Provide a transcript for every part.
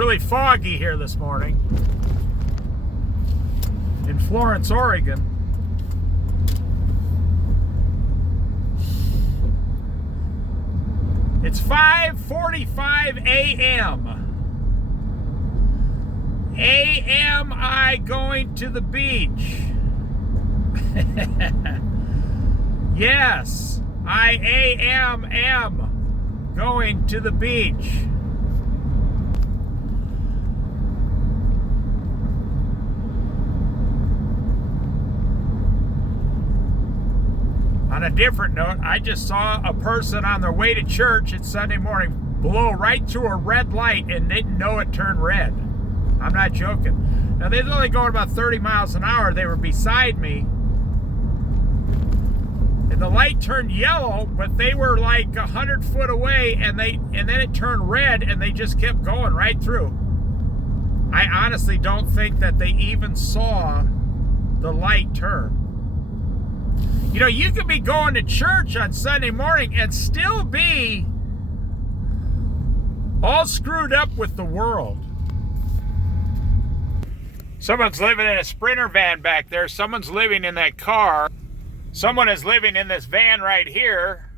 really foggy here this morning in Florence, Oregon. It's 5:45 a.m. Am I going to the beach? Yes, I am going to the beach. On a different note, I just saw a person on their way to church at Sunday morning blow right through a red light and didn't know it turned red. I'm not joking. Now, they was only going about 30 miles an hour. They were beside me. And the light turned yellow, but they were like 100 foot away, and then it turned red, and they just kept going right through. I honestly don't think that they even saw the light turn. You know, you could be going to church on Sunday morning and still be all screwed up with the world. Someone's living in a Sprinter van back there. Someone's living in that car. Someone is living in this van right here.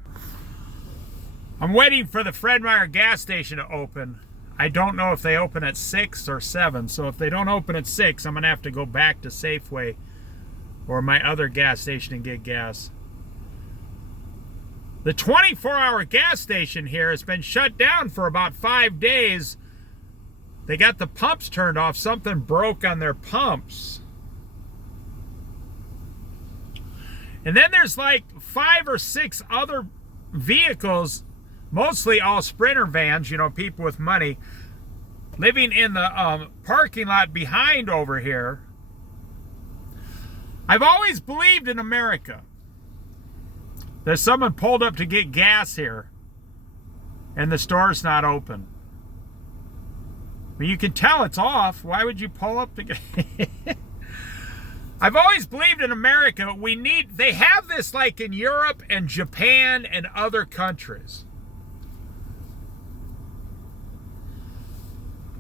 I'm waiting for the Fred Meyer gas station to open. I don't know if they open at 6 or 7. So if they don't open at 6, I'm going to have to go back to Safeway or my other gas station and get gas. The 24-hour gas station here has been shut down for about 5 days. They got the pumps turned off. Something broke on their pumps. And then there's like 5 or 6 other vehicles, mostly all Sprinter vans, you know, people with money, living in the parking lot behind over here. I've always believed in America. There's someone pulled up to get gas here, and the store's not open. I mean, you can tell it's off. Why would you pull up to get... I've always believed in America. They have this like in Europe and Japan and other countries.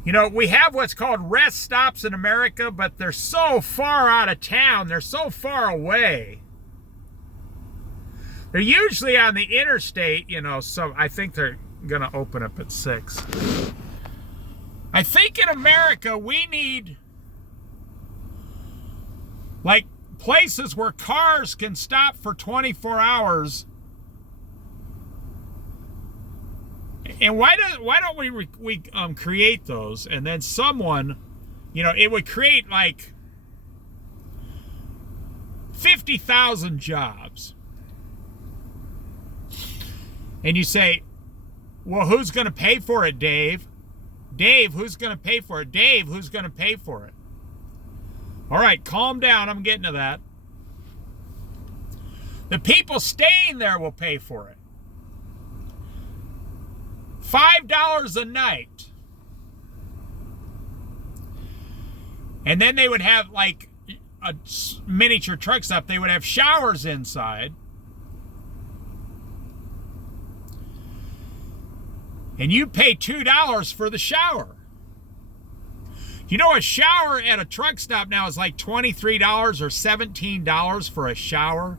You know, we have what's called rest stops in America, but they're so far out of town. They're so far away. They're usually on the interstate, you know, so I think they're going to open up at 6. I think in America we need like places where cars can stop for 24 hours. And why don't we create those? And then someone, you know, it would create like 50,000 jobs. And you say, well, who's going to pay for it, Dave? Dave, who's going to pay for it? Dave, who's going to pay for it? All right, calm down. I'm getting to that. The people staying there will pay for it. $5 a night. And then they would have like a miniature truck stop. They would have showers inside. And you pay $2 for the shower. You know, a shower at a truck stop now is like $23 or $17 for a shower.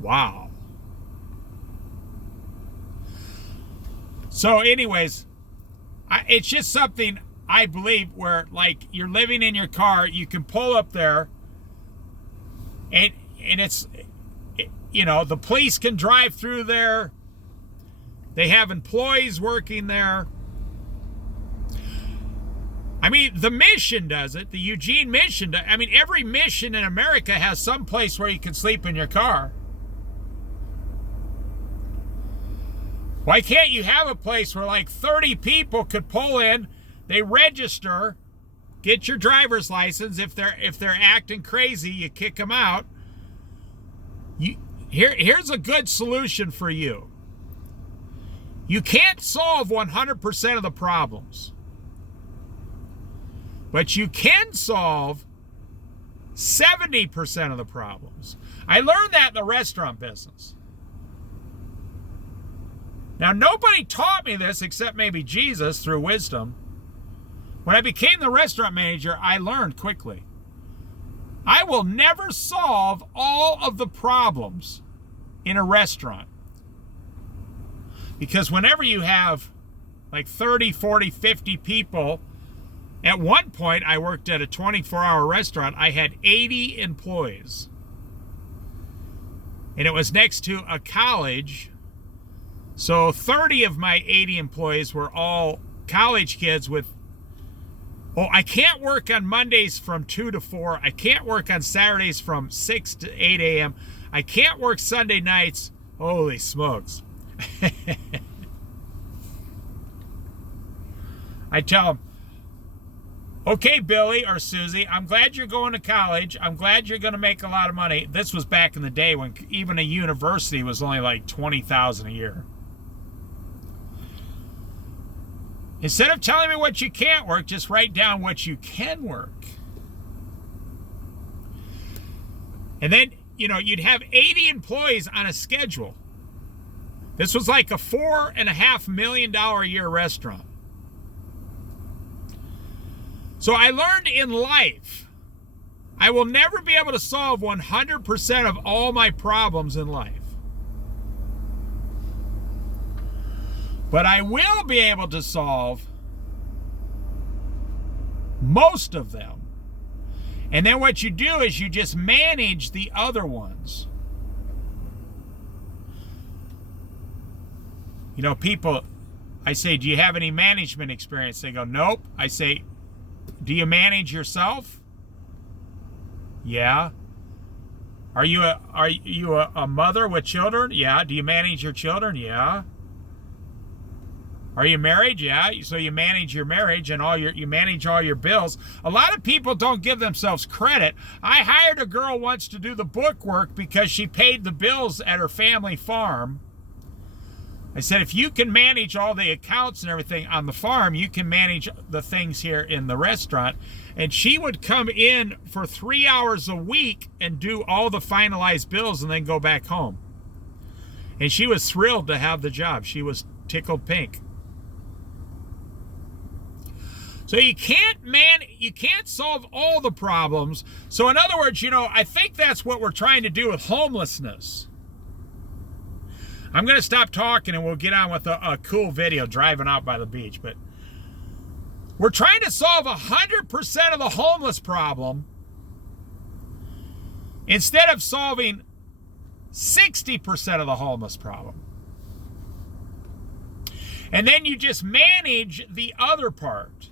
Wow. So anyways, it's just something I believe where like you're living in your car, you can pull up there and it's, you know, the police can drive through there. They have employees working there. I mean, the Mission does it. The Eugene Mission does. I mean, every mission in America has some place where you can sleep in your car. Why can't you have a place where like 30 people could pull in, they register, get your driver's license. If they're acting crazy, you kick them out. Here's a good solution for you. You can't solve 100% of the problems, but you can solve 70% of the problems. I learned that in the restaurant business. Now, nobody taught me this except maybe Jesus through wisdom. When I became the restaurant manager, I learned quickly. I will never solve all of the problems in a restaurant. Because whenever you have like 30, 40, 50 people, at one point I worked at a 24-hour restaurant, I had 80 employees. And it was next to a college. So 30 of my 80 employees were all college kids with, oh, I can't work on Mondays from 2 to 4. I can't work on Saturdays from 6 to 8 a.m. I can't work Sunday nights. Holy smokes. I tell them, okay, Billy or Susie, I'm glad you're going to college. I'm glad you're going to make a lot of money. This was back in the day when even a university was only like $20,000 a year. Instead of telling me what you can't work, just write down what you can work. And then, you know, you'd have 80 employees on a schedule. This was like a $4.5 million a year restaurant. So I learned in life, I will never be able to solve 100% of all my problems in life. But I will be able to solve most of them. And then what you do is you just manage the other ones. You know, people, I say, do you have any management experience? They go, nope. I say, do you manage yourself? Yeah. Are you a mother with children? Yeah. Do you manage your children? Yeah. Are you married? Yeah. So you manage your marriage and you manage all your bills. A lot of people don't give themselves credit. I hired a girl once to do the book work because she paid the bills at her family farm. I said, if you can manage all the accounts and everything on the farm, you can manage the things here in the restaurant. And she would come in for 3 hours a week and do all the finalized bills and then go back home. And she was thrilled to have the job. She was tickled pink. So you can't solve all the problems. So in other words, you know, I think that's what we're trying to do with homelessness. I'm going to stop talking and we'll get on with a cool video driving out by the beach. But we're trying to solve 100% of the homeless problem instead of solving 60% of the homeless problem. And then you just manage the other part.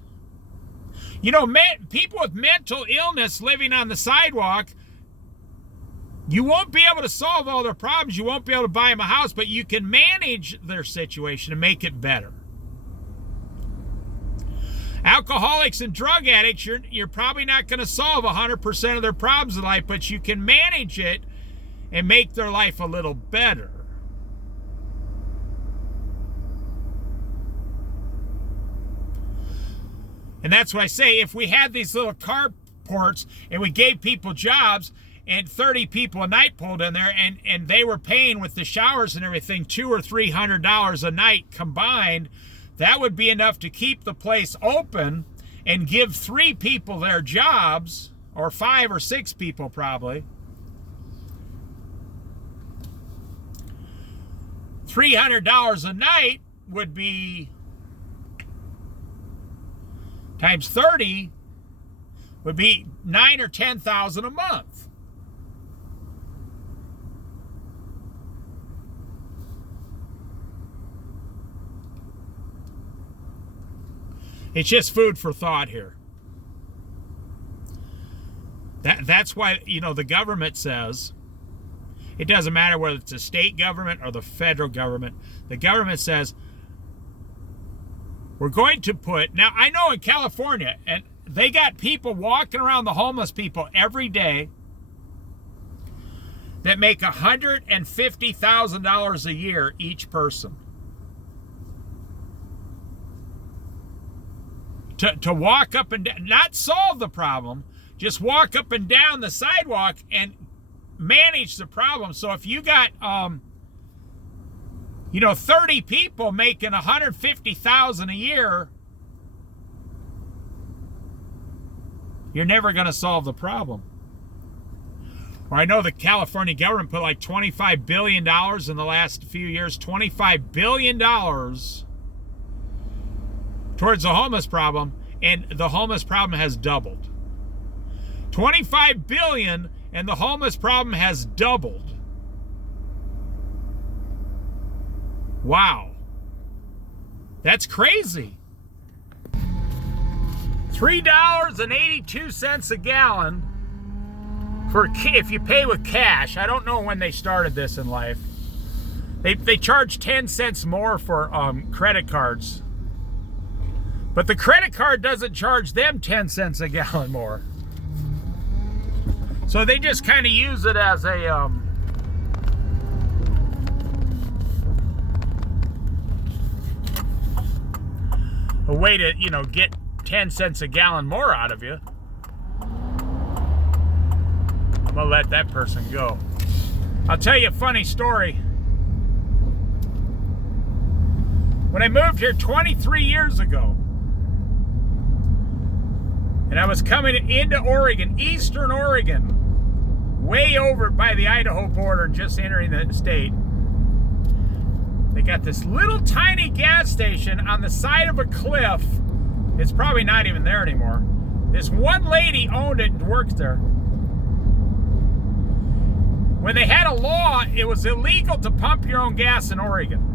You know, people with mental illness living on the sidewalk, you won't be able to solve all their problems. You won't be able to buy them a house, but you can manage their situation and make it better. Alcoholics and drug addicts, you're probably not going to solve 100% of their problems in life, but you can manage it and make their life a little better. And that's what I say, if we had these little carports and we gave people jobs and 30 people a night pulled in there and they were paying with the showers and everything $200 or $300 a night combined, that would be enough to keep the place open and give 3 people their jobs, or 5 or 6 people probably. $300 a night would be times 30 would be $9,000 or $10,000 a month. It's just food for thought here. That's why, you know, the government says, it doesn't matter whether it's a state government or the federal government, the government says, we're going to put, now I know in California, and they got people walking around, the homeless people every day that make $150,000 a year each person. To walk up and down, not solve the problem, just walk up and down the sidewalk and manage the problem. So if you got You know, 30 people making $150,000 a year, you're never going to solve the problem. Or I know the California government put like $25 billion in the last few years, $25 billion towards the homeless problem, and the homeless problem has doubled. $25 billion and the homeless problem has doubled. Wow. That's crazy. $3.82 a gallon for if you pay with cash. I don't know when they started this in life. They charge 10 cents more for credit cards. But the credit card doesn't charge them 10 cents a gallon more. So they just kind of use it as a way to, you know, get 10 cents a gallon more out of you. I'm gonna let that person go. I'll tell you a funny story. When I moved here 23 years ago, and I was coming into Oregon, eastern Oregon, way over by the Idaho border, just entering the state, they got this little tiny gas station on the side of a cliff. It's probably not even there anymore. This one lady owned it and worked there. When they had a law, it was illegal to pump your own gas in Oregon.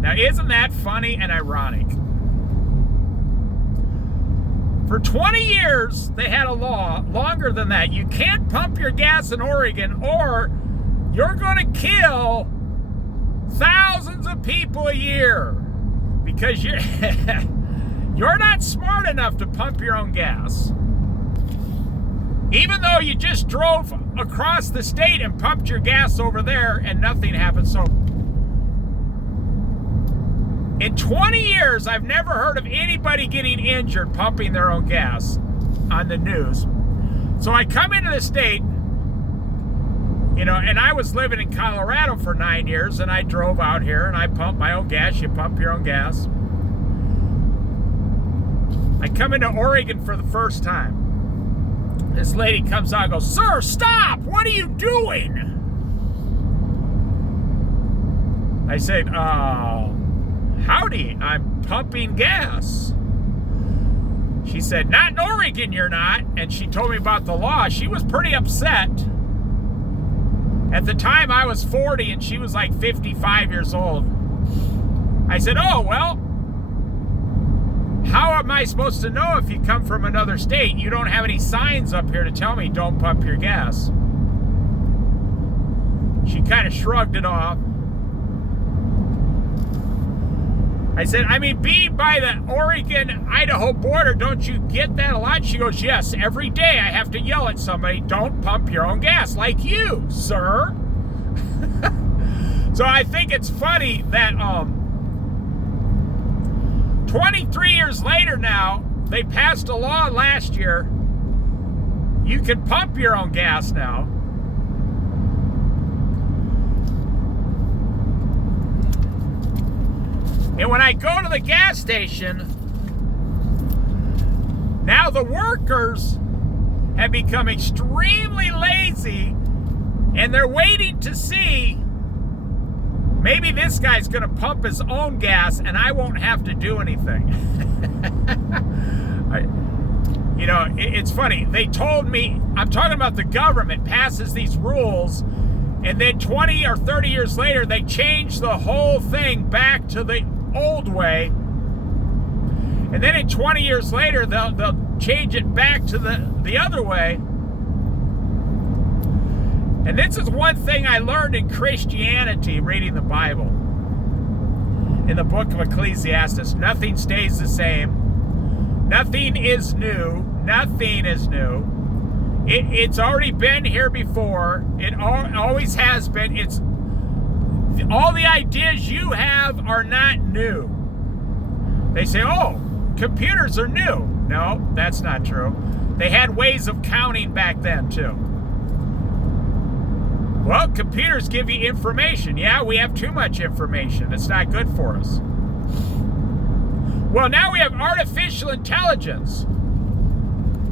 Now, isn't that funny and ironic? For 20 years, they had a law, longer than that. You can't pump your gas in Oregon or you're going to kill thousands of people a year because you're not smart enough to pump your own gas. Even though you just drove across the state and pumped your gas over there and nothing happened. So in 20 years, I've never heard of anybody getting injured pumping their own gas on the news. So I come into the state, you know, and I was living in Colorado for 9 years, and I drove out here and I pumped my own gas. You pump your own gas. I come into Oregon for the first time. This lady comes out and goes, "Sir, stop! What are you doing?" I said, "Howdy, I'm pumping gas." She said, "Not in Oregon, you're not." And she told me about the law. She was pretty upset. At the time, I was 40 and she was like 55 years old. I said, "Oh, well, how am I supposed to know if you come from another state? You don't have any signs up here to tell me don't pump your gas." She kind of shrugged it off. I said, "I mean, being by the Oregon-Idaho border, don't you get that a lot?" She goes, "Yes, every day I have to yell at somebody, don't pump your own gas, like you, sir." So I think it's funny that 23 years later now, they passed a law last year. You can pump your own gas now. And when I go to the gas station, now the workers have become extremely lazy and they're waiting to see maybe this guy's going to pump his own gas and I won't have to do anything. You know, it's funny. They told me, I'm talking about the government passes these rules and then 20 or 30 years later, they change the whole thing back to the old way, and then in 20 years later they'll change it back to the other way. And this is one thing I learned in Christianity reading the Bible. In the book of Ecclesiastes, nothing stays the same. Nothing is new. Nothing is new. It's already been here before. It always has been. It's all the ideas you have are not new. They say, "Oh, computers are new." No, that's not true. They had ways of counting back then too. Well, computers give you information. Yeah, we have too much information. It's not good for us. Well, now we have artificial intelligence.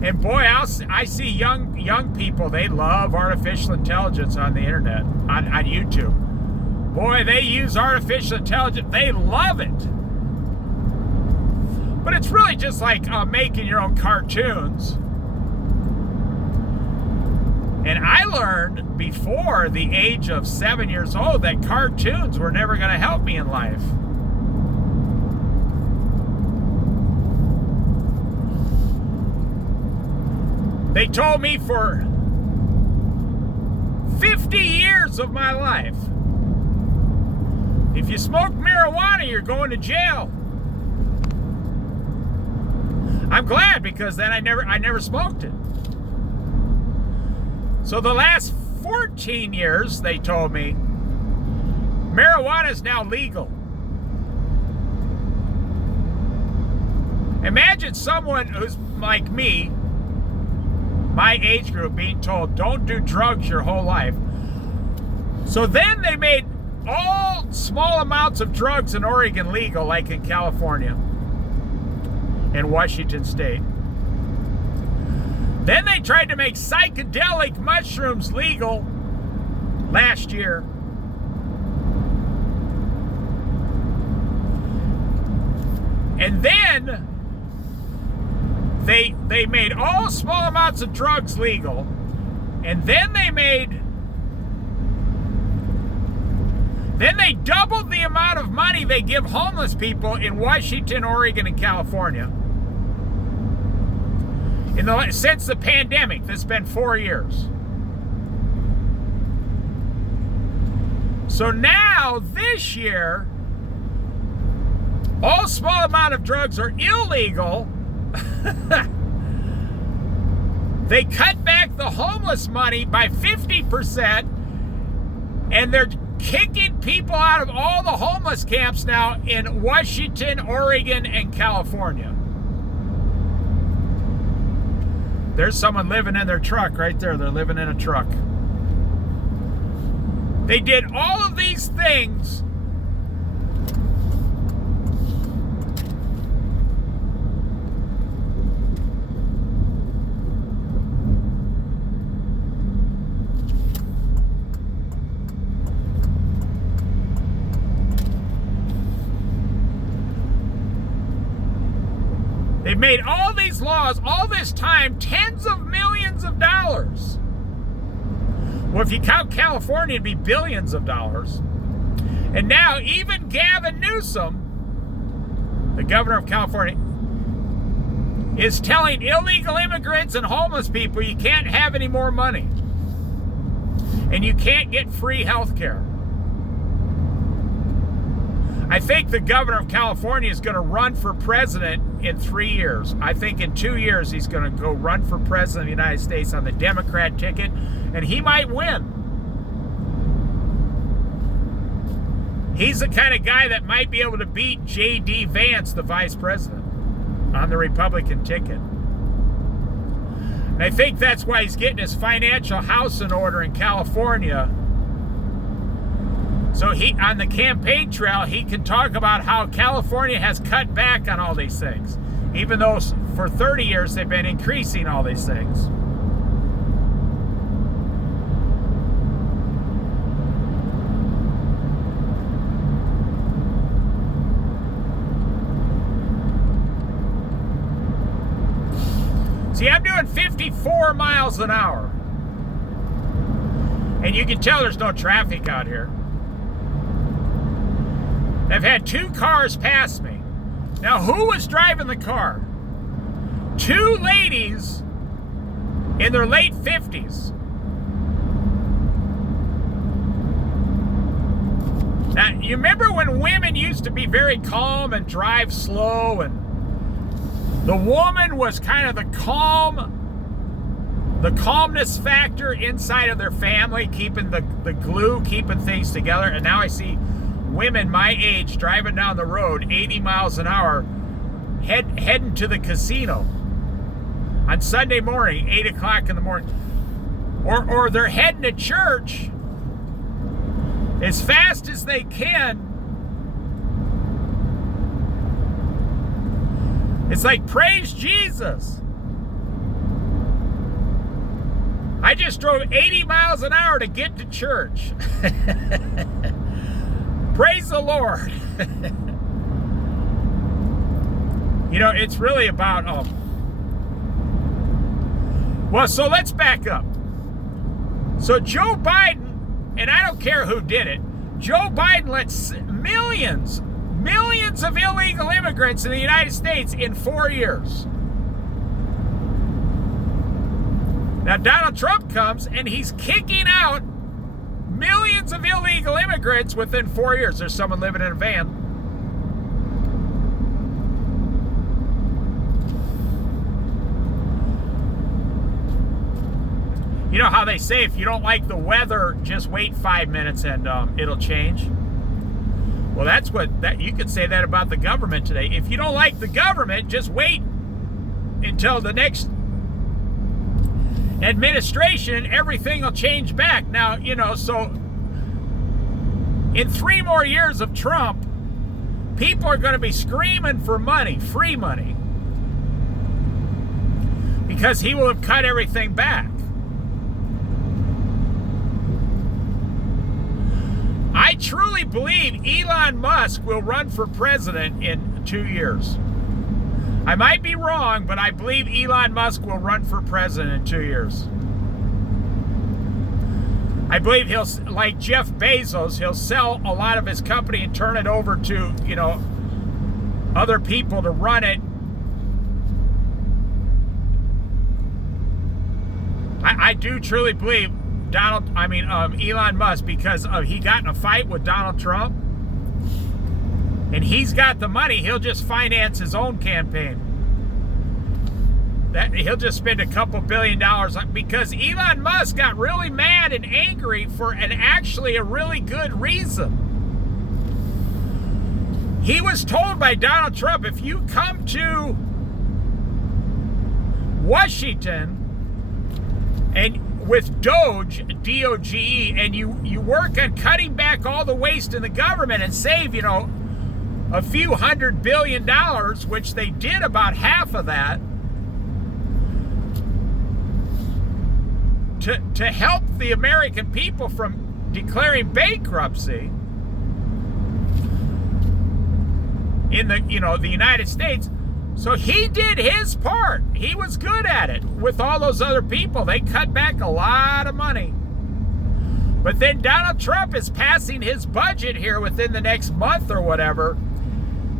And boy, I see young people, they love artificial intelligence on the internet, on YouTube. Boy, they use artificial intelligence. They love it. But it's really just like making your own cartoons. And I learned before the age of 7 years old that cartoons were never going to help me in life. They told me for 50 years of my life, if you smoke marijuana, you're going to jail. I'm glad, because then I never smoked it. So the last 14 years, they told me, marijuana is now legal. Imagine someone who's like me, my age group, being told, don't do drugs your whole life. So then they made all small amounts of drugs in Oregon legal, like in California and Washington State. Then they tried to make psychedelic mushrooms legal last year. And then they made all small amounts of drugs legal. And then they doubled the amount of money they give homeless people in Washington, Oregon, and California. Since the pandemic, this has been 4 years. So now, this year, all small amount of drugs are illegal. They cut back the homeless money by 50%, and they're kicking people out of all the homeless camps now in Washington, Oregon, and California. There's someone living in their truck right there. They're living in a truck. They did all of these things They made all these laws, all this time, tens of millions of dollars. Well, if you count California, it'd be billions of dollars. And now even Gavin Newsom, the governor of California, is telling illegal immigrants and homeless people you can't have any more money. And you can't get free health care. I think the governor of California is going to run for president in 3 years. I think in 2 years he's going to go run for president of the United States on the Democrat ticket, and he might win. He's the kind of guy that might be able to beat J.D. Vance, the vice president, on the Republican ticket. And I think that's why he's getting his financial house in order in California. So on the campaign trail, he can talk about how California has cut back on all these things, even though for 30 years they've been increasing all these things. See, I'm doing 54 miles an hour. And you can tell there's no traffic out here. I've had 2 cars pass me. Now, who was driving the car? 2 ladies in their late 50s. Now, you remember when women used to be very calm and drive slow, and the woman was kind of the calmness factor inside of their family, keeping the glue, keeping things together. And now I see women my age driving down the road 80 miles an hour heading to the casino on Sunday morning, 8 o'clock in the morning. Or they're heading to church as fast as they can. It's like, praise Jesus. I just drove 80 miles an hour to get to church. Praise the Lord. You know, it's really about, well, so let's back up. So Joe Biden, and I don't care who did it, Joe Biden lets millions of illegal immigrants in the United States in 4 years. Now Donald Trump comes and he's kicking out millions of illegal immigrants within 4 years. There's someone living in a van. You know how they say if you don't like the weather, just wait 5 minutes and it'll change? Well, that's what you could say that about the government today. If you don't like the government, just wait until the next administration, everything will change back. Now, you know, so in 3 more years of Trump, people are going to be screaming for money, free money, because he will have cut everything back. I truly believe Elon Musk will run for president in 2 years. I might be wrong, but I believe Elon Musk will run for president in 2 years. I believe he'll, like Jeff Bezos, he'll sell a lot of his company and turn it over to, you know, other people to run it. I do truly believe Elon Musk, because he got in a fight with Donald Trump, and he's got the money. He'll just finance his own campaign. He'll just spend a couple $1 billion because Elon Musk got really mad and angry for actually a really good reason. He was told by Donald Trump, if you come to Washington and with Doge, D-O-G-E, and you work on cutting back all the waste in the government and save, you know, a few $100 billion, which they did about half of that, to help the American people from declaring bankruptcy in the United States. So he did his part. He was good at it. With all those other people, they cut back a lot of money. But then Donald Trump is passing his budget here within the next month or whatever,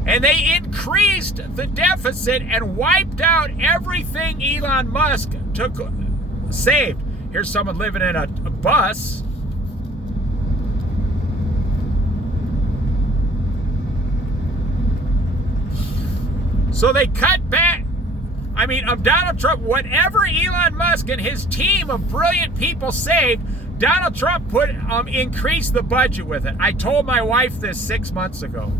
and they increased the deficit and wiped out everything Elon Musk saved. Here's someone living in a bus. So they cut back. Donald Trump, whatever Elon Musk and his team of brilliant people saved, Donald Trump increased the budget with it. I told my wife this 6 months ago.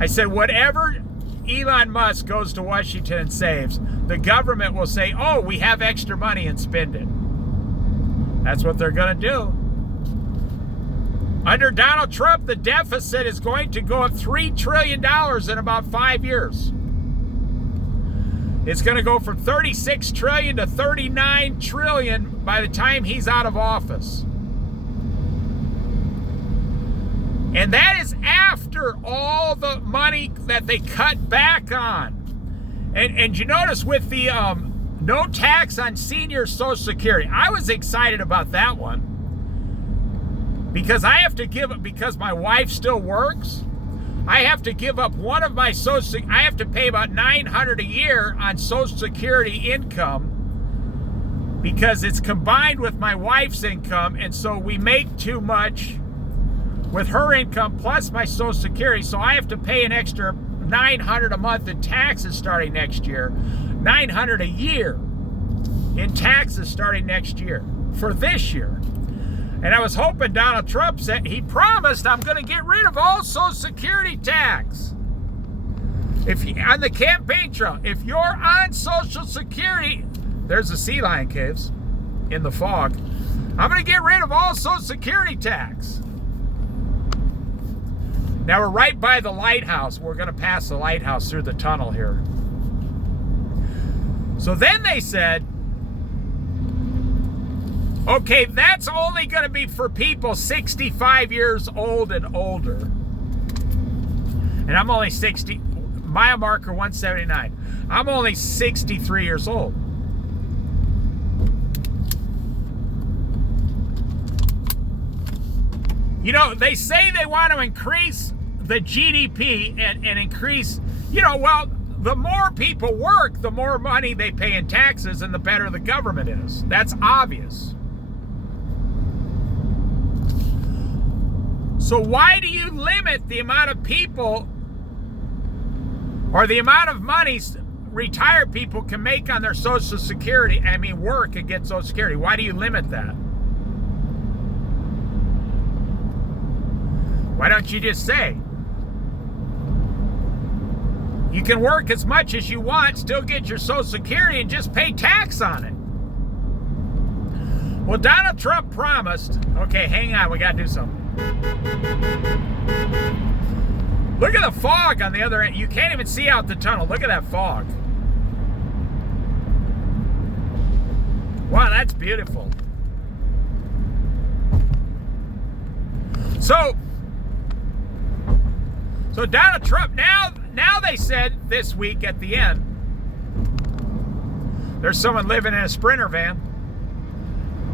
I said, whatever Elon Musk goes to Washington and saves, the government will say, oh, we have extra money, and spend it. That's what they're going to do. Under Donald Trump, the deficit is going to go up $3 trillion in about 5 years. It's going to go from $36 trillion to $39 trillion by the time he's out of office. And that is after all the money that they cut back on. And you notice with the no tax on senior Social Security, I was excited about that one. Because I have to because my wife still works, I have to give up one of my I have to pay about $900 a year on Social Security income because it's combined with my wife's income, and so we make too much with her income plus my Social Security, so I have to pay an extra $900 a month in taxes starting next year. $900 a year in taxes starting next year for this year. And I was hoping Donald Trump said, he promised, I'm going to get rid of all Social Security tax. On the campaign trail, if you're on Social Security, there's the sea lion caves in the fog. I'm going to get rid of all Social Security tax. Now we're right by the lighthouse. We're going to pass the lighthouse through the tunnel here. So then they said, okay, that's only going to be for people 65 years old and older. And I'm only 60, mile marker 179. I'm only 63 years old. You know, they say they want to increase the GDP and increase, you know, well, the more people work, the more money they pay in taxes and the better the government is. That's obvious. So why do you limit the amount of people or the amount of money retired people can make on their Social Security, work and get Social Security? Why do you limit that? Why don't you just say, you can work as much as you want, still get your Social Security, and just pay tax on it? Well, Donald Trump promised, okay, hang on, we gotta do something. Look at the fog on the other end. You can't even see out the tunnel. Look at that fog. Wow, that's beautiful. So Donald Trump, now they said this week at the end, there's someone living in a Sprinter van.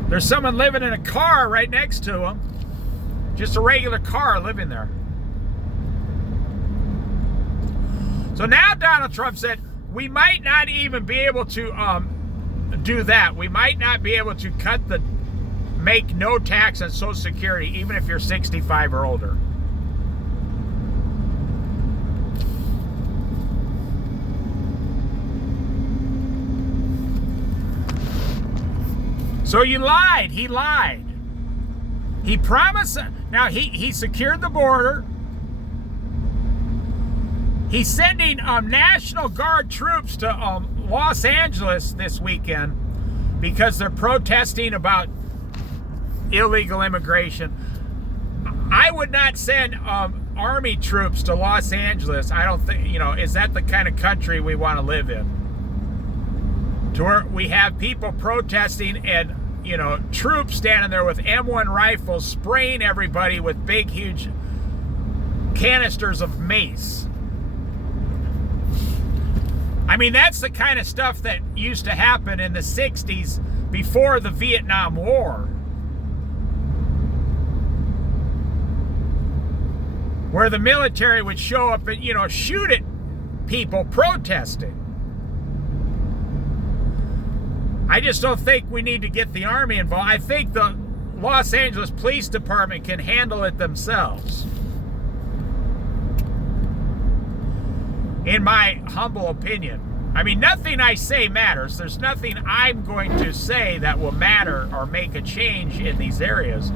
There's someone living in a car right next to him. Just a regular car living there. So now Donald Trump said, we might not even be able to do that. We might not be able to make no tax on Social Security, even if you're 65 or older. So you lied. He lied. He promised. Now he secured the border. He's sending National Guard troops to Los Angeles this weekend because they're protesting about illegal immigration. I would not send Army troops to Los Angeles. I don't think, is that the kind of country we want to live in? To where we have people protesting and, troops standing there with M1 rifles spraying everybody with big, huge canisters of mace. That's the kind of stuff that used to happen in the 60s before the Vietnam War. Where the military would show up and, shoot at people protesting. I just don't think we need to get the Army involved. I think the Los Angeles Police Department can handle it themselves. In my humble opinion. Nothing I say matters. There's nothing I'm going to say that will matter or make a change in these areas.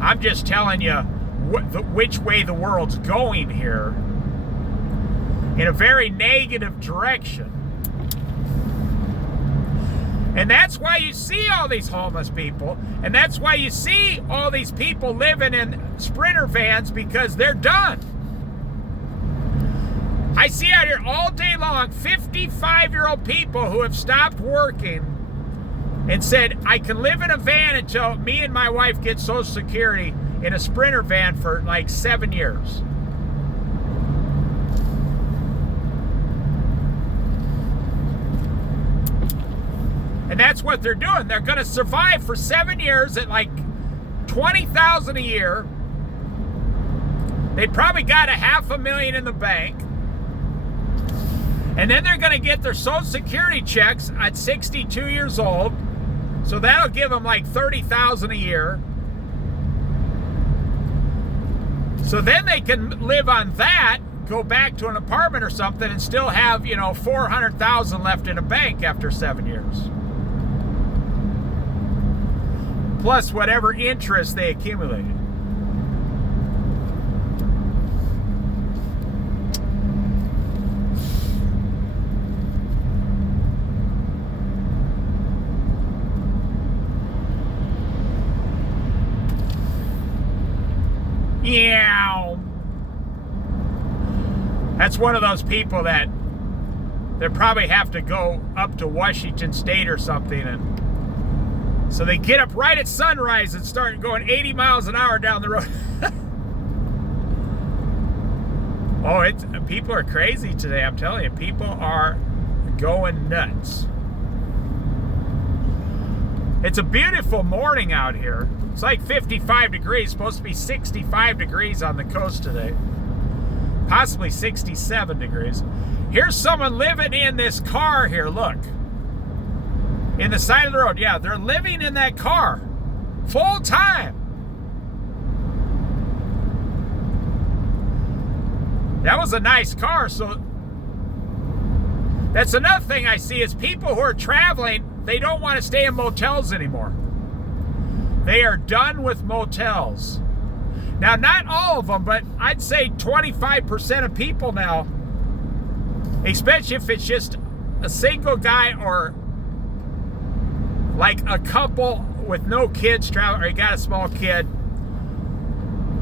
I'm just telling you which way the world's going here in a very negative direction. And that's why you see all these homeless people, and that's why you see all these people living in Sprinter vans, because they're done. I see out here all day long 55-year-old people who have stopped working and said, I can live in a van until me and my wife get Social Security in a Sprinter van for like 7 years. And that's what they're doing. They're going to survive for 7 years at like $20,000 a year. They probably got $500,000 in the bank. And then they're going to get their Social Security checks at 62 years old. So that'll give them like $30,000 a year. So then they can live on that, go back to an apartment or something, and still have, $400,000 left in a bank after 7 years. Plus whatever interest they accumulated. Yeah. That's one of those people that they probably have to go up to Washington State or something, and so they get up right at sunrise and start going 80 miles an hour down the road. Oh, people are crazy today, I'm telling you. People are going nuts. It's a beautiful morning out here. It's like 55 degrees, supposed to be 65 degrees on the coast today. Possibly 67 degrees. Here's someone living in this car here, look. In the side of the road. Yeah, they're living in that car. Full time. That was a nice car, so that's another thing I see is people who are traveling, they don't want to stay in motels anymore. They are done with motels. Now, not all of them, but I'd say 25% of people now, especially if it's just a single guy or like a couple with no kids traveling, or you got a small kid,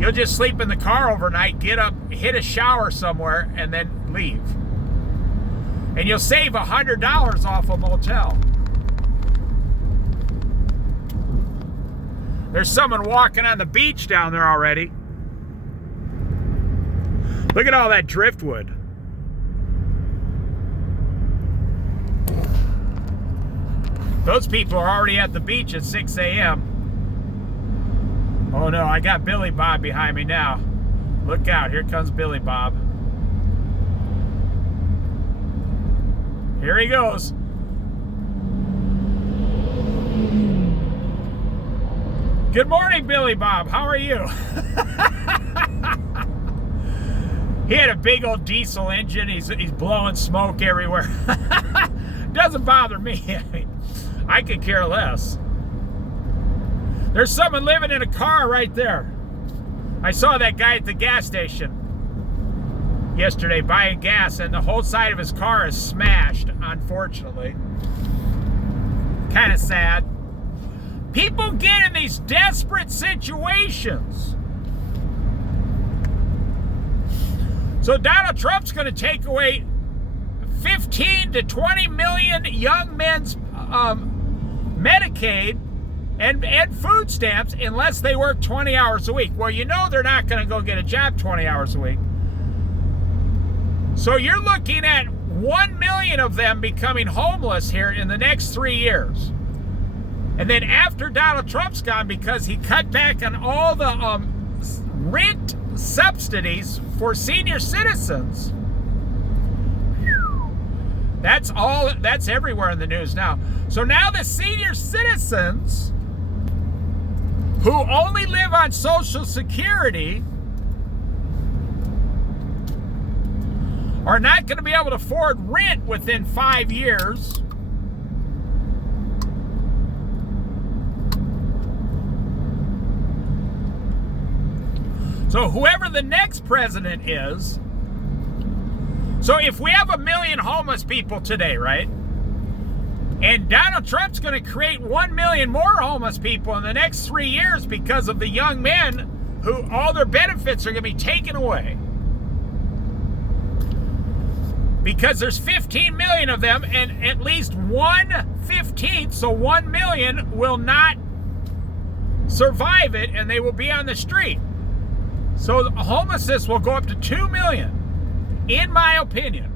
you'll just sleep in the car overnight, get up, hit a shower somewhere, and then leave. And you'll save $100 off a motel. There's someone walking on the beach down there already. Look at all that driftwood. Those people are already at the beach at 6 a.m. Oh no, I got Billy Bob behind me now. Look out, here comes Billy Bob. Here he goes. Good morning, Billy Bob. How are you? He had a big old diesel engine. He's blowing smoke everywhere. Doesn't bother me. I mean, I could care less. There's someone living in a car right there. I saw that guy at the gas station yesterday buying gas, and the whole side of his car is smashed, unfortunately. Kind of sad. People get in these desperate situations. So Donald Trump's going to take away 15 to 20 million young men's Medicaid and food stamps unless they work 20 hours a week. Well, you know they're not going to go get a job 20 hours a week. So you're looking at 1 million of them becoming homeless here in the next 3 years. And then after Donald Trump's gone, because he cut back on all the rent subsidies for senior citizens. That's everywhere in the news now. So now the senior citizens who only live on Social Security are not going to be able to afford rent within 5 years. So whoever the next president is, so if we have 1 million homeless people today, right? And Donald Trump's going to create 1 million more homeless people in the next 3 years because of the young men who all their benefits are going to be taken away. Because there's 15 million of them, and at least 1/15, so 1 million will not survive it, and they will be on the street. So homelessness will go up to 2 million, in my opinion.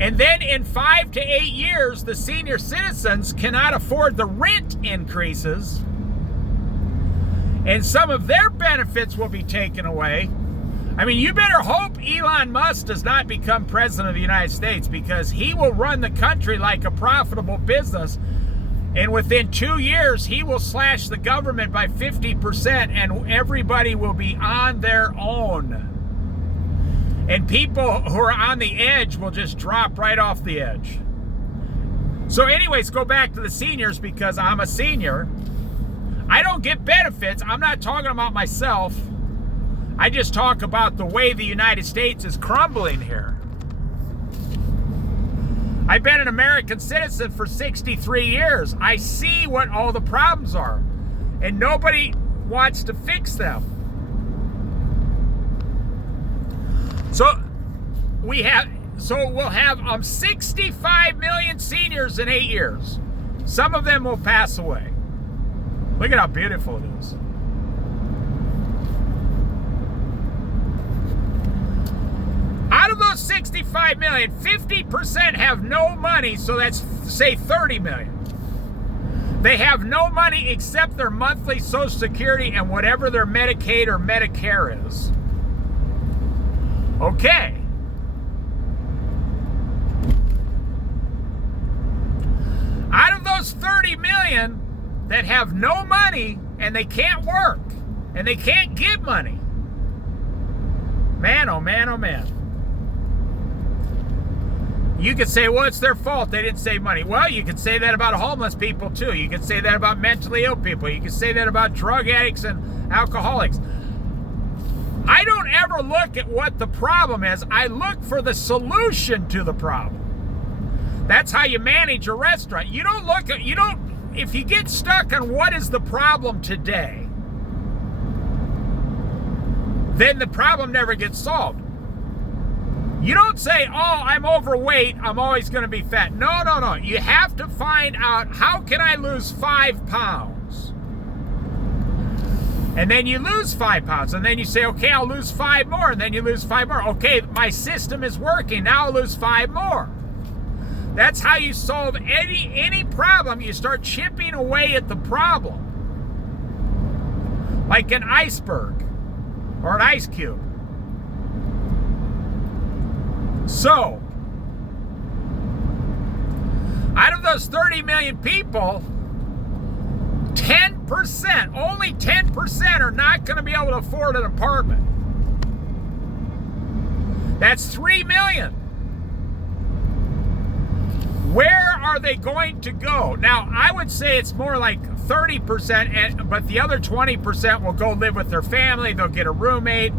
And then in 5 to 8 years, the senior citizens cannot afford the rent increases, and some of their benefits will be taken away. I mean, you better hope Elon Musk does not become president of the United States, because he will run the country like a profitable business. And within 2 years, he will slash the government by 50%, and everybody will be on their own. And people who are on the edge will just drop right off the edge. So anyways, go back to the seniors, because I'm a senior. I don't get benefits. I'm not talking about myself. I just talk about the way the United States is crumbling here. I've been an American citizen for 63 years. I see what all the problems are. And nobody wants to fix them. So we'll have 65 million seniors in 8 years. Some of them will pass away. Look at how beautiful it is. Out of those 65 million, 50% have no money, so that's, say, 30 million. They have no money except their monthly Social Security and whatever their Medicaid or Medicare is. Okay. Out of those 30 million that have no money and they can't work and they can't get money, man, oh man, oh man. You could say, well, it's their fault. They didn't save money. Well, you could say that about homeless people, too. You could say that about mentally ill people. You could say that about drug addicts and alcoholics. I don't ever look at what the problem is. I look for the solution to the problem. That's how you manage a restaurant. You don't look at, if you get stuck on what is the problem today, then the problem never gets solved. You don't say, oh, I'm overweight, I'm always going to be fat. No, no, no. You have to find out, how can I lose 5 pounds? And then you lose 5 pounds. And then you say, okay, I'll lose 5 more. And then you lose 5 more. Okay, my system is working. Now I'll lose 5 more. That's how you solve any problem. You start chipping away at the problem. Like an iceberg or an ice cube. So, out of those 30 million people, 10%, only 10% are not going to be able to afford an apartment. That's 3 million. Where are they going to go? Now, I would say it's more like 30%, but the other 20% will go live with their family. They'll get a roommate.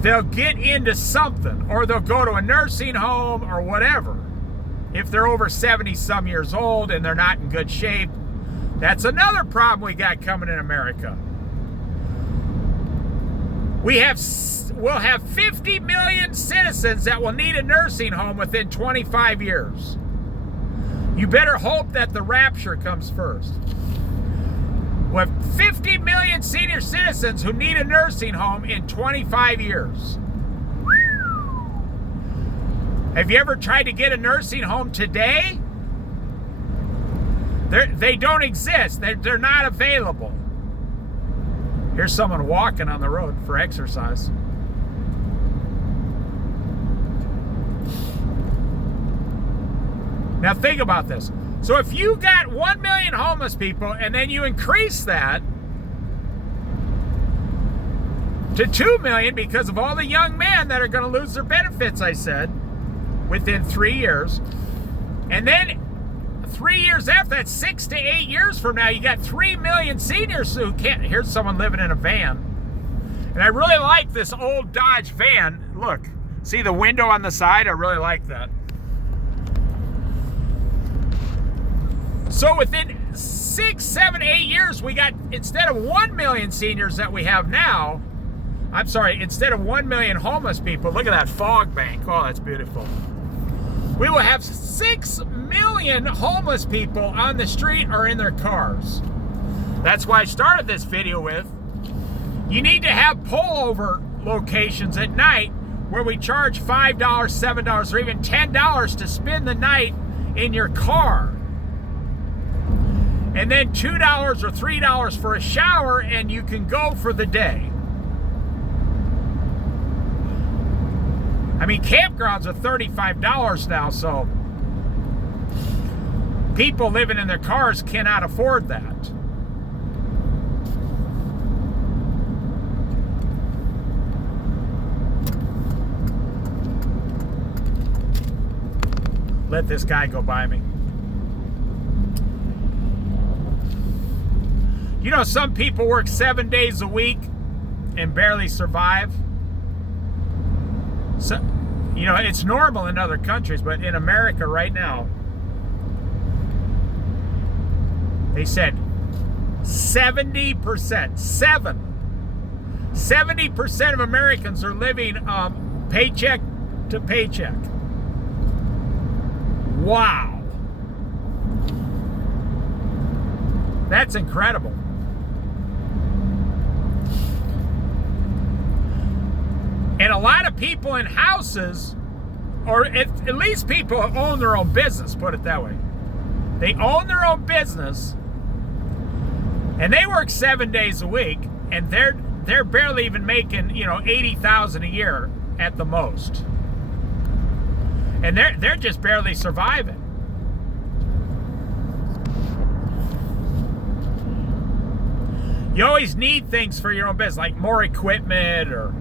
They'll get into something, or they'll go to a nursing home or whatever. If they're over 70-some years old and they're not in good shape, that's another problem we got coming in America. We'll have 50 million citizens that will need a nursing home within 25 years. You better hope that the rapture comes first. With 50 million senior citizens who need a nursing home in 25 years. Have you ever tried to get a nursing home today? They don't exist. They're not available. Here's someone walking on the road for exercise. Now think about this. So if you got 1 million homeless people and then you increase that to 2 million because of all the young men that are going to lose their benefits, I said, within 3 years. And then 3 years after that, 6 to 8 years from now, you got 3 million seniors who can't. Here's someone living in a van. And I really like this old Dodge van. Look, see the window on the side? I really like that. So within 6, 7, 8 years, we got, instead of 1 million seniors that we have now, I'm sorry, instead of 1 million homeless people, look at that fog bank. Oh, that's beautiful. We will have 6 million homeless people on the street or in their cars. That's why I started this video with, you need to have pullover locations at night where we charge $5, $7, or even $10 to spend the night in your car. And then $2 or $3 for a shower, and you can go for the day. I mean, campgrounds are $35 now, so people living in their cars cannot afford that. Let this guy go by me. You know, some people work 7 days a week and barely survive. So, you know, it's normal in other countries, but in America right now, they said 70%. 70% of Americans are living paycheck to paycheck. Wow. That's incredible. And a lot of people in houses, or at least people who own their own business, put it that way. They own their own business, and they work 7 days a week, and they're barely even making, $80,000 a year at the most. And they're just barely surviving. You always need things for your own business, like more equipment or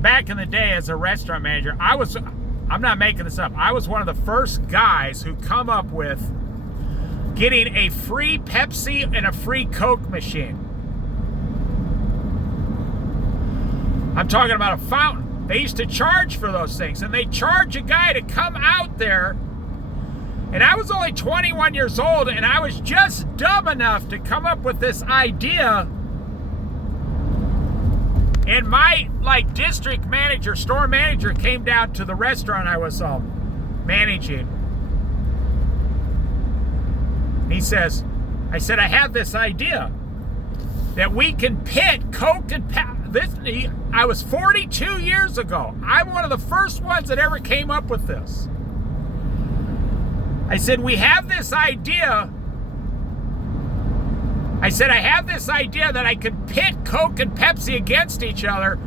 back in the day as a restaurant manager, I'm not making this up, I was one of the first guys who come up with getting a free Pepsi and a free Coke machine. I'm talking about a fountain. They used to charge for those things, and they charge a guy to come out there. And I was only 21 years old, and I was just dumb enough to come up with this idea. And my district manager, store manager, came down to the restaurant I was managing. He says, I said, I have this idea that we can pit Coke and Pepsi. I was 42 years ago. I'm one of the first ones that ever came up with this. I said, we have this idea. I said, I have this idea that I could pit Coke and Pepsi against each other,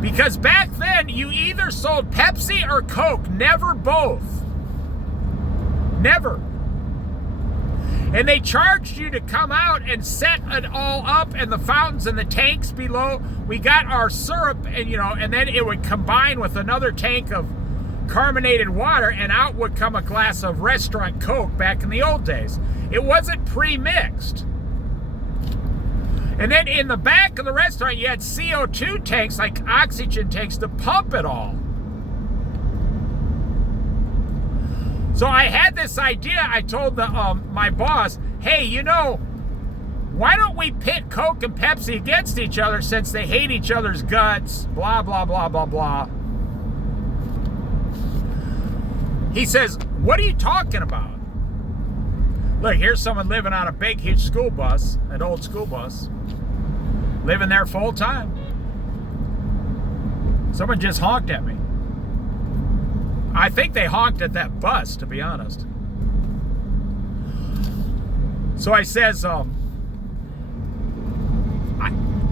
because back then you either sold Pepsi or Coke, never both. Never. And they charged you to come out and set it all up, and the fountains and the tanks below. We got our syrup, and then it would combine with another tank of carbonated water, and out would come a glass of restaurant Coke back in the old days. It wasn't pre-mixed. And then in the back of the restaurant, you had CO2 tanks, like oxygen tanks, to pump it all. So I had this idea. I told my boss, hey, why don't we pit Coke and Pepsi against each other, since they hate each other's guts, blah, blah, blah, blah, blah. He says, what are you talking about? Look, here's someone living on a big, huge school bus, an old school bus, living there full time. Someone just honked at me. I think they honked at that bus, to be honest. So I says,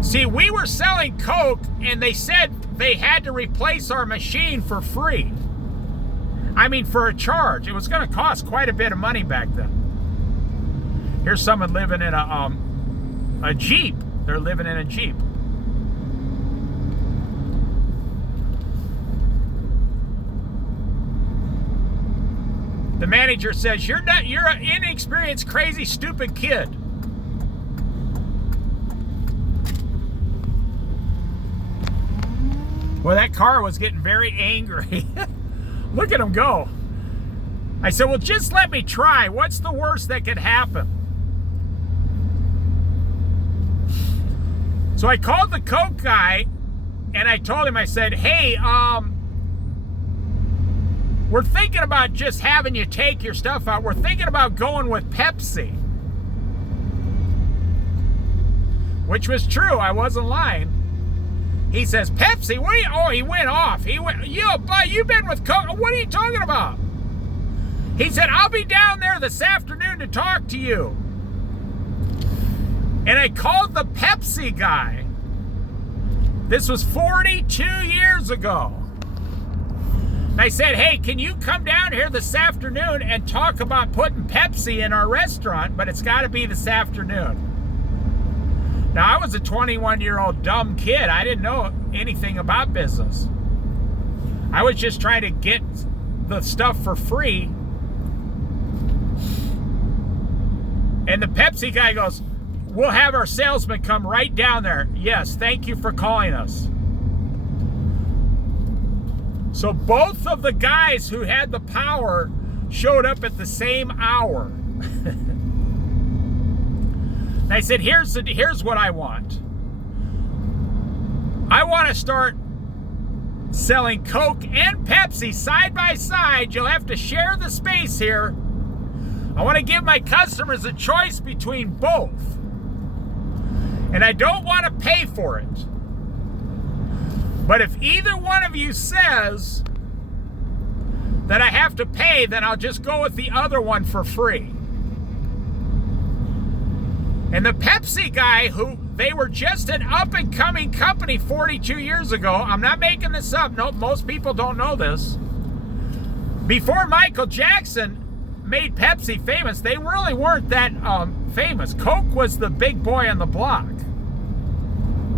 see, we were selling Coke, and they said they had to replace our machine for free. I mean, for a charge. It was going to cost quite a bit of money back then. Here's someone living in a Jeep. They're living in a Jeep. The manager says, you're an inexperienced, crazy, stupid kid. Well, that car was getting very angry. Look at him go. I said, well, just let me try. What's the worst that could happen? So I called the Coke guy, and I told him, I said, hey, we're thinking about just having you take your stuff out. We're thinking about going with Pepsi. Which was true. I wasn't lying. He says, Pepsi? What are you? Oh, he went off. He went, but you've been with Coke. What are you talking about? He said, I'll be down there this afternoon to talk to you. And I called the Pepsi guy. This was 42 years ago. And I said, hey, can you come down here this afternoon and talk about putting Pepsi in our restaurant? But it's got to be this afternoon. Now, I was a 21-year-old dumb kid. I didn't know anything about business. I was just trying to get the stuff for free. And the Pepsi guy goes, we'll have our salesman come right down there. Yes, thank you for calling us. So both of the guys who had the power showed up at the same hour. And I said, here's what I want. I want to start selling Coke and Pepsi side by side. You'll have to share the space here. I want to give my customers a choice between both. And I don't want to pay for it. But if either one of you says that I have to pay, then I'll just go with the other one for free. And the Pepsi guy, who they were just an up-and-coming company 42 years ago. I'm not making this up. No, most people don't know this. Before Michael Jackson made Pepsi famous, they really weren't that famous. Coke was the big boy on the block.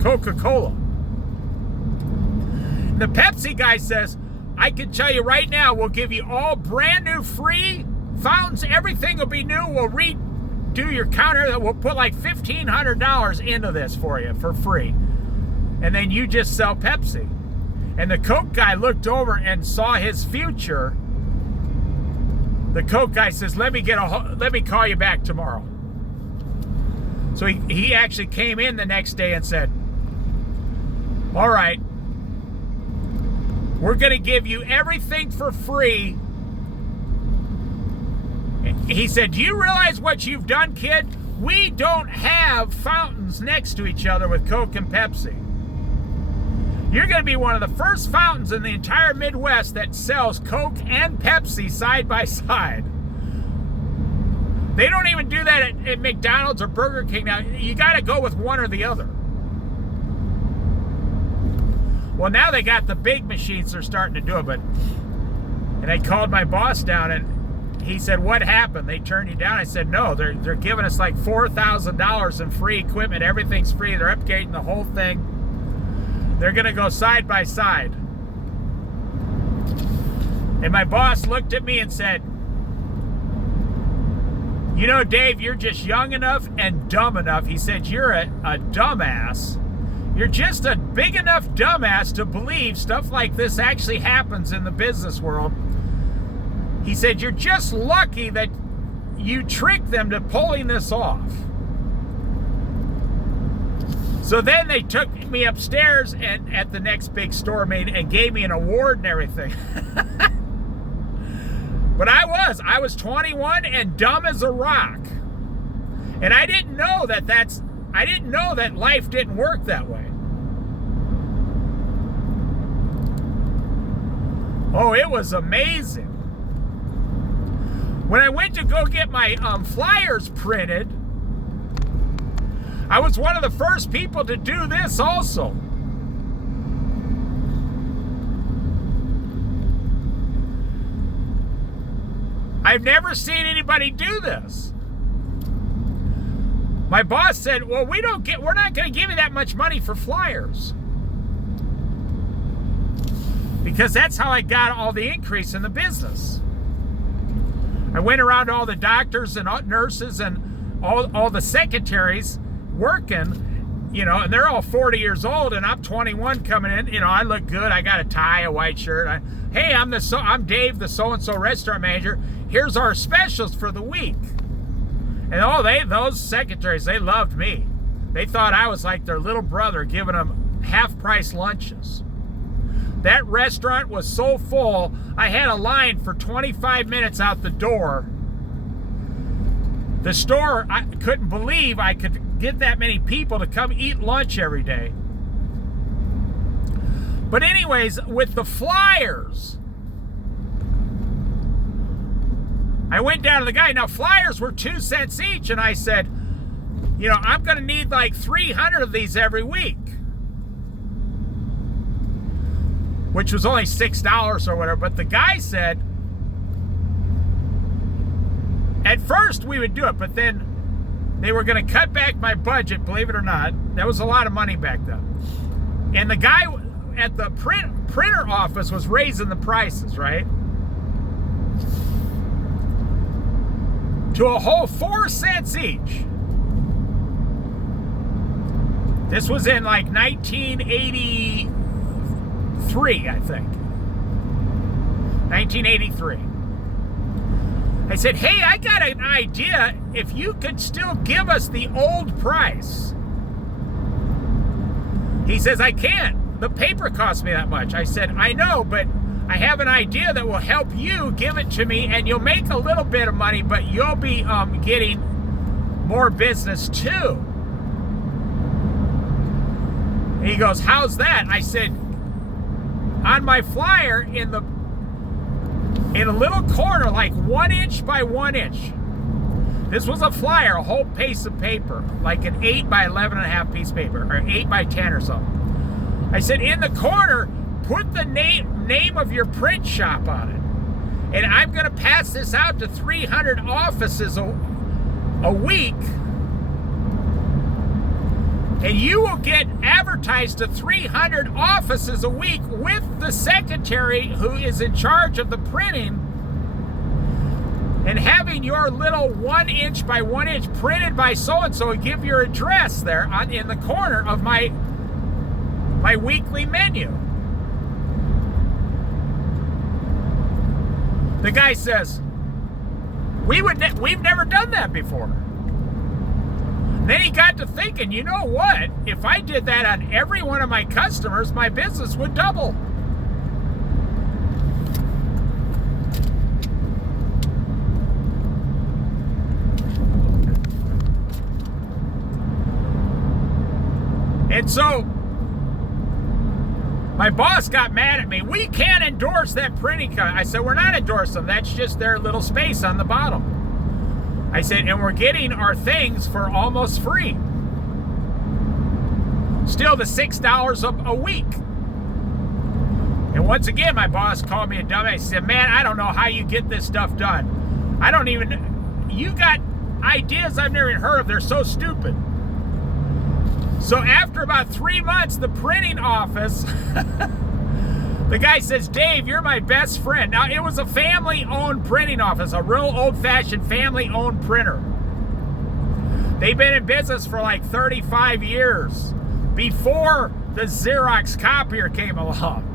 Coca-Cola. The Pepsi guy says, I can tell you right now, we'll give you all brand new free fountains. Everything will be new. We'll redo your counter. We'll put like $1,500 into this for you for free. And then you just sell Pepsi. And the Coke guy looked over and saw his future. The Coke guy says, let me call you back tomorrow. So he actually came in the next day and said, all right, we're going to give you everything for free. He said, do you realize what you've done, kid? We don't have fountains next to each other with Coke and Pepsi. You're going to be one of the first fountains in the entire Midwest that sells Coke and Pepsi side by side. They don't even do that at McDonald's or Burger King. Now, you got to go with one or the other. Well, now they got the big machines. They're starting to do it. And I called my boss down, and he said, what happened? They turned you down? I said, no, they're giving us like $4,000 in free equipment. Everything's free. They're updating the whole thing. They're going to go side by side. And my boss looked at me and said, you know, Dave, you're just young enough and dumb enough. He said, you're a dumbass. You're just a big enough dumbass to believe stuff like this actually happens in the business world. He said, you're just lucky that you tricked them to pulling this off. So then they took me upstairs and at the next big store and gave me an award and everything. But I was 21 and dumb as a rock. And I didn't know that life didn't work that way. Oh, it was amazing. When I went to go get my flyers printed, I was one of the first people to do this also. I've never seen anybody do this. My boss said, well, we're not going to give you that much money for flyers. Because that's how I got all the increase in the business. I went around to all the doctors and nurses and all the secretaries working, you know, and they're all 40 years old, and I'm 21 coming in. You know, I look good. I got a tie, a white shirt. Hey, I'm Dave, the so-and-so restaurant manager. Here's our specials for the week. And those secretaries, they loved me. They thought I was like their little brother, giving them half-price lunches. That restaurant was so full, I had a line for 25 minutes out the door. The store, I couldn't believe I could get that many people to come eat lunch every day. But anyways, with the flyers, I went down to the guy. Now, flyers were 2 cents each, and I said, you know, I'm going to need like 300 of these every week. Which was only $6 or whatever. But the guy said, at first we would do it, but then they were going to cut back my budget, believe it or not. That was a lot of money back then. And the guy at the printer office was raising the prices, right? To a whole 4 cents each. This was in like 1983, I think. 1983. I said, hey, I got an idea if you could still give us the old price. He says, I can't. The paper cost me that much. I said, I know, but I have an idea that will help you. Give it to me, and you'll make a little bit of money, but you'll be getting more business too. And he goes, how's that? I said, on my flyer in a little corner, like 1 inch by 1 inch. This was a flyer, a whole piece of paper, like an 8 by 11.5 piece of paper, or 8 by 10 or something. I said, in the corner, put the name of your print shop on it. And I'm going to pass this out to 300 offices a week. And you will get advertised to 300 offices a week with the secretary who is in charge of the printing, and having your little 1 inch by 1 inch printed by so-and-so, and give your address there in the corner of my weekly menu. The guy says, we've never done that before. Then he got to thinking, you know what? If I did that on every one of my customers, my business would double. And so my boss got mad at me. We can't endorse that printing company. I said, we're not endorsing them. That's just their little space on the bottom. I said, and we're getting our things for almost free. Still the $6 a week. And once again, my boss called me a dumbass. He said, man, I don't know how you get this stuff done. I don't even, you got ideas I've never even heard of. They're so stupid. So after about 3 months, the printing office, the guy says, Dave, you're my best friend. Now, it was a family-owned printing office, a real old-fashioned family-owned printer. They've been in business for like 35 years, before the Xerox copier came along.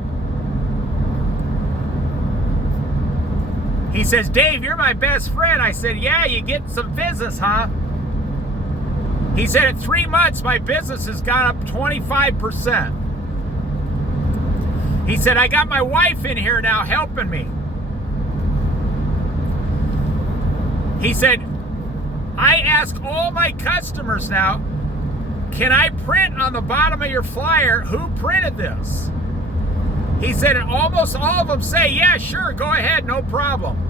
He says, Dave, you're my best friend. I said, yeah, you get some business, huh? He said, in 3 months, my business has gone up 25%. He said, I got my wife in here now helping me. He said, I ask all my customers now, can I print on the bottom of your flyer who printed this? He said, and almost all of them say, yeah, sure, go ahead, no problem.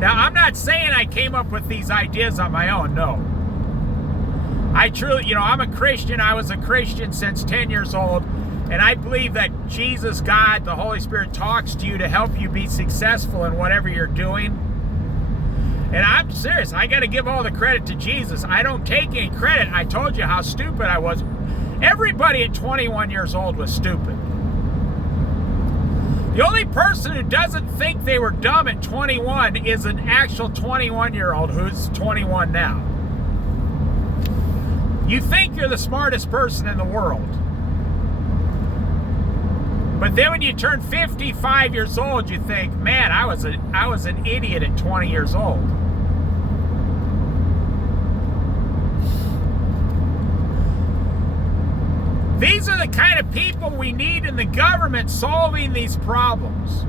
Now, I'm not saying I came up with these ideas on my own, no. I truly, I'm a Christian. I was a Christian since 10 years old, and I believe that Jesus, God, the Holy Spirit talks to you to help you be successful in whatever you're doing. And I'm serious. I got to give all the credit to Jesus. I don't take any credit. I told you how stupid I was. Everybody at 21 years old was stupid. The only person who doesn't think they were dumb at 21 is an actual 21-year-old who's 21 now. You think you're the smartest person in the world. But then when you turn 55 years old, you think, man, I was an idiot at 20 years old. These are the kind of people we need in the government solving these problems.